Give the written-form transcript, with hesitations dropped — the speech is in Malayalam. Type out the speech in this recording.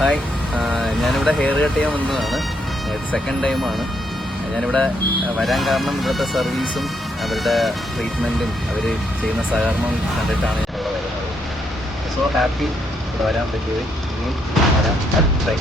ഹായ്, ഞാനിവിടെ ഹെയർ കട്ട് ചെയ്യാൻ വന്നതാണ്. സെക്കൻഡ് ടൈമാണ് ഞാനിവിടെ വരാൻ കാരണം. ഇവിടുത്തെ സർവീസും അവരുടെ ട്രീറ്റ്മെൻറ്റും അവർ ചെയ്യുന്ന സഹകരണവും കണ്ടിട്ടാണ് ഞാനിവിടെ വരുന്നത്. സോ ഹാപ്പി ഇവിടെ വരാൻ പറ്റിയത്. ഇനിയും വരാം. ബൈ.